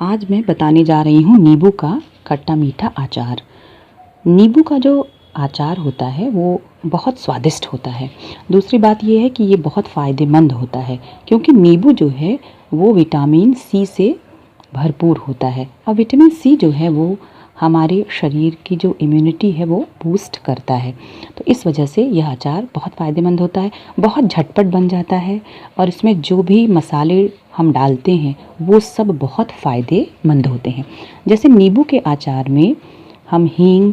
आज मैं बताने जा रही हूँ नींबू का खट्टा मीठा अचार। नींबू का जो अचार होता है वो बहुत स्वादिष्ट होता है। दूसरी बात ये है कि ये बहुत फ़ायदेमंद होता है क्योंकि नींबू जो है वो विटामिन सी से भरपूर होता है और विटामिन सी जो है वो हमारे शरीर की जो इम्यूनिटी है वो बूस्ट करता है। तो इस वजह से यह अचार बहुत फ़ायदेमंद होता है, बहुत झटपट बन जाता है और इसमें जो भी मसाले हम डालते हैं वो सब बहुत फ़ायदेमंद होते हैं। जैसे नींबू के अचार में हम हींग,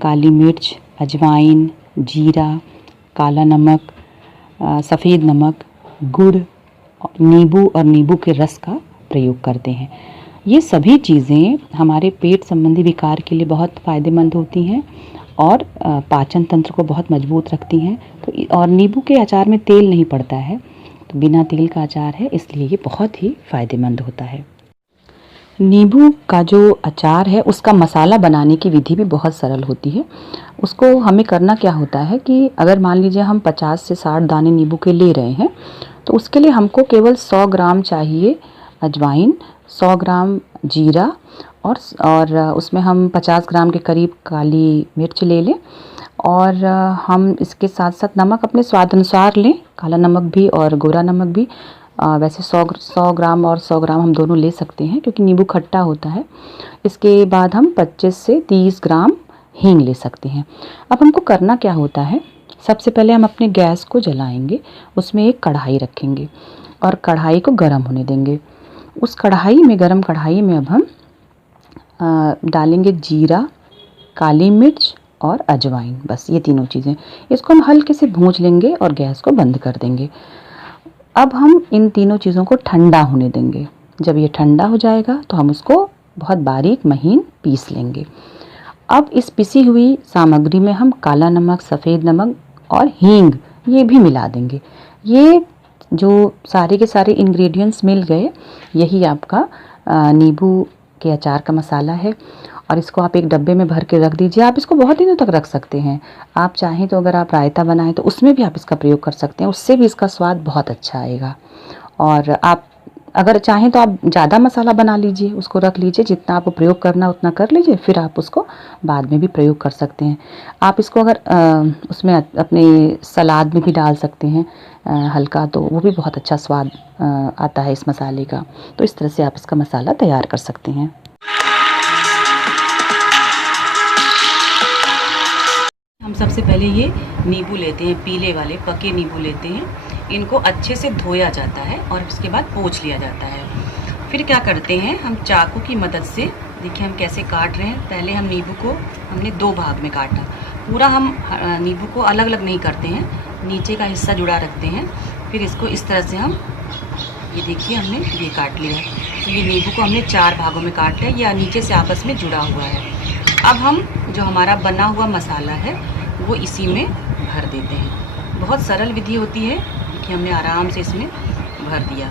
काली मिर्च, अजवाइन, जीरा, काला नमक, सफ़ेद नमक, गुड़, नींबू और नींबू के रस का प्रयोग करते हैं। ये सभी चीज़ें हमारे पेट संबंधी विकार के लिए बहुत फ़ायदेमंद होती हैं और पाचन तंत्र को बहुत मजबूत रखती हैं। तो और नींबू के अचार में तेल नहीं पड़ता है, तो बिना तेल का अचार है, इसलिए ये बहुत ही फ़ायदेमंद होता है। नींबू का जो अचार है उसका मसाला बनाने की विधि भी बहुत सरल होती है। उसको हमें करना क्या होता है कि अगर मान लीजिए हम 50 से 60 दाने नींबू के ले रहे हैं तो उसके लिए हमको केवल 100 ग्राम चाहिए अजवाइन, 100 ग्राम जीरा और उसमें हम 50 ग्राम के करीब काली मिर्च ले लें और हम इसके साथ साथ नमक अपने स्वाद अनुसार लें, काला नमक भी और गोरा नमक भी। वैसे 100 ग्राम और 100 ग्राम हम दोनों ले सकते हैं क्योंकि नींबू खट्टा होता है। इसके बाद हम 25 से 30 ग्राम हींग ले सकते हैं। अब हमको करना क्या होता है, सबसे पहले हम अपने गैस को जलाएंगे, उसमें एक कढ़ाई रखेंगे और कढ़ाई को गर्म होने देंगे। उस गरम कढ़ाई में अब हम डालेंगे जीरा, काली मिर्च और अजवाइन, बस ये तीनों चीज़ें। इसको हम हल्के से भूंज लेंगे और गैस को बंद कर देंगे। अब हम इन तीनों चीज़ों को ठंडा होने देंगे। जब ये ठंडा हो जाएगा तो हम उसको बहुत बारीक महीन पीस लेंगे। अब इस पिसी हुई सामग्री में हम काला नमक, सफ़ेद नमक और हींग ये भी मिला देंगे। ये जो सारे के सारे इंग्रेडिएंट्स मिल गए, यही आपका नींबू के अचार का मसाला है और इसको आप एक डब्बे में भर के रख दीजिए। आप इसको बहुत दिनों तक रख सकते हैं। आप चाहें तो अगर आप रायता बनाएं तो उसमें भी आप इसका प्रयोग कर सकते हैं, उससे भी इसका स्वाद बहुत अच्छा आएगा। और आप अगर चाहें तो आप ज़्यादा मसाला बना लीजिए, उसको रख लीजिए, जितना आपको प्रयोग करना उतना कर लीजिए, फिर आप उसको बाद में भी प्रयोग कर सकते हैं। आप इसको अगर उसमें अपने सलाद में भी डाल सकते हैं हल्का, तो वो भी बहुत अच्छा स्वाद आता है इस मसाले का। तो इस तरह से आप इसका मसाला तैयार कर सकते हैं। हम सबसे पहले ये नींबू लेते हैं, पीले वाले पके नींबू लेते हैं। इनको अच्छे से धोया जाता है और उसके बाद पोंछ लिया जाता है। फिर क्या करते हैं, हम चाकू की मदद से, देखिए हम कैसे काट रहे हैं। पहले हम नींबू को हमने 2 भाग में काटा। पूरा हम नींबू को अलग अलग नहीं करते हैं, नीचे का हिस्सा जुड़ा रखते हैं। फिर इसको इस तरह से हम, ये देखिए हमने ये काट लिया है। तो ये नींबू को हमने 4 भागों में काट लिया, या नीचे से आपस में जुड़ा हुआ है। अब हम जो हमारा बना हुआ मसाला है वो इसी में भर देते हैं। बहुत सरल विधि होती है कि हमने आराम से इसमें भर दिया।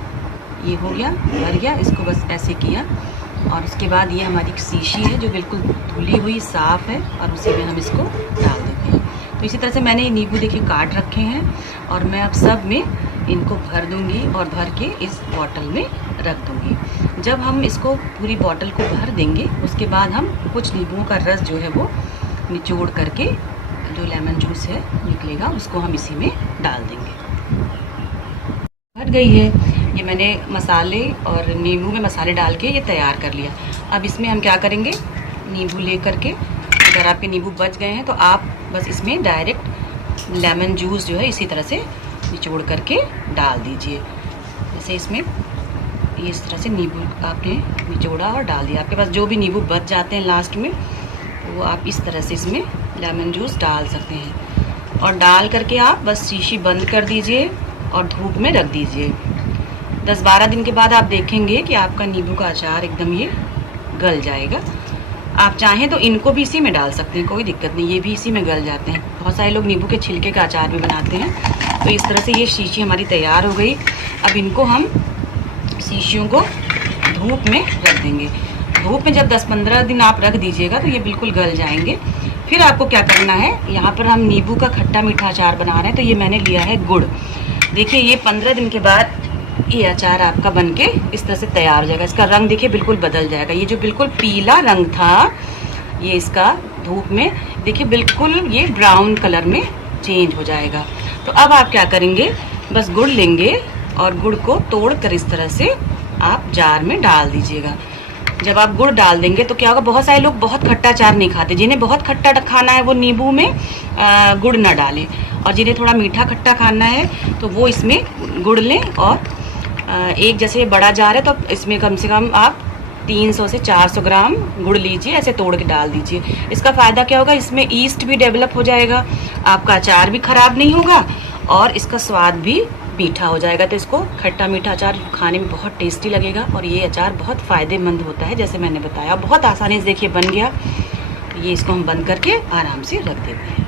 ये हो गया, भर गया, इसको बस ऐसे किया और उसके बाद ये हमारी शीशी है जो बिल्कुल धुली हुई साफ़ है और उसी में हम इसको डाल देते हैं। तो इसी तरह से मैंने नींबू देखिए काट रखे हैं और मैं अब सब में इनको भर दूंगी और भर के इस बॉटल में रख दूंगी। जब हम इसको पूरी बॉटल को भर देंगे उसके बाद हम कुछ नींबुओं का रस जो है वो निचोड़ करके, जो लेमन जूस है निकलेगा, उसको हम इसी में डाल देंगे। भर गई है, ये मैंने मसाले और नींबू में मसाले डाल के ये तैयार कर लिया। अब इसमें हम क्या करेंगे, नींबू ले करके, अगर आपके नींबू बच गए हैं तो आप बस इसमें डायरेक्ट लेमन जूस जो है इसी तरह से निचोड़ करके डाल दीजिए। जैसे इसमें ये इस तरह से नींबू आपने निचोड़ा और डाल दिया। आपके पास जो भी नींबू बच जाते हैं लास्ट में, वो आप इस तरह से इसमें लेमन जूस डाल सकते हैं और डाल करके आप बस शीशी बंद कर दीजिए और धूप में रख दीजिए। 10-12 दिन के बाद आप देखेंगे कि आपका नींबू का अचार एकदम ये गल जाएगा। आप चाहें तो इनको भी इसी में डाल सकते हैं, कोई दिक्कत नहीं, ये भी इसी में गल जाते हैं। बहुत सारे लोग नींबू के छिलके का अचार भी बनाते हैं। तो इस तरह से ये शीशी हमारी तैयार हो गई। अब इनको हम शीशियों को धूप में रख देंगे। धूप में जब 10-15 दिन आप रख दीजिएगा तो ये बिल्कुल गल जाएंगे। फिर आपको क्या करना है, यहाँ पर हम नींबू का खट्टा मीठा अचार बना रहे हैं, तो ये मैंने लिया है गुड़। देखिए ये 15 दिन के बाद ये अचार आपका बनके इस तरह से तैयार हो जाएगा। इसका रंग देखिए बिल्कुल बदल जाएगा। ये जो बिल्कुल पीला रंग था, ये इसका धूप में देखिए बिल्कुल ये ब्राउन कलर में चेंज हो जाएगा। तो अब आप क्या करेंगे, बस गुड़ लेंगे और गुड़ को तोड़ कर इस तरह से आप जार में डाल दीजिएगा। जब आप गुड़ डाल देंगे तो क्या होगा, बहुत सारे लोग बहुत खट्टा अचार नहीं खाते। जिन्हें बहुत खट्टा खाना है वो नींबू में गुड़ ना डालें, और जिन्हें थोड़ा मीठा खट्टा खाना है तो वो इसमें गुड़ लें। और एक जैसे बड़ा जार है तो इसमें कम से कम आप 300 से 400 ग्राम गुड़ लीजिए, ऐसे तोड़ के डाल दीजिए। इसका फ़ायदा क्या होगा, इसमें ईस्ट भी डेवलप हो जाएगा, आपका अचार भी ख़राब नहीं होगा और इसका स्वाद भी मीठा हो जाएगा। तो इसको खट्टा मीठा अचार खाने में बहुत टेस्टी लगेगा। और ये अचार बहुत फ़ायदेमंद होता है, जैसे मैंने बताया। बहुत आसानी से देखिए बन गया। ये इसको हम बंद करके आराम से रख देते हैं।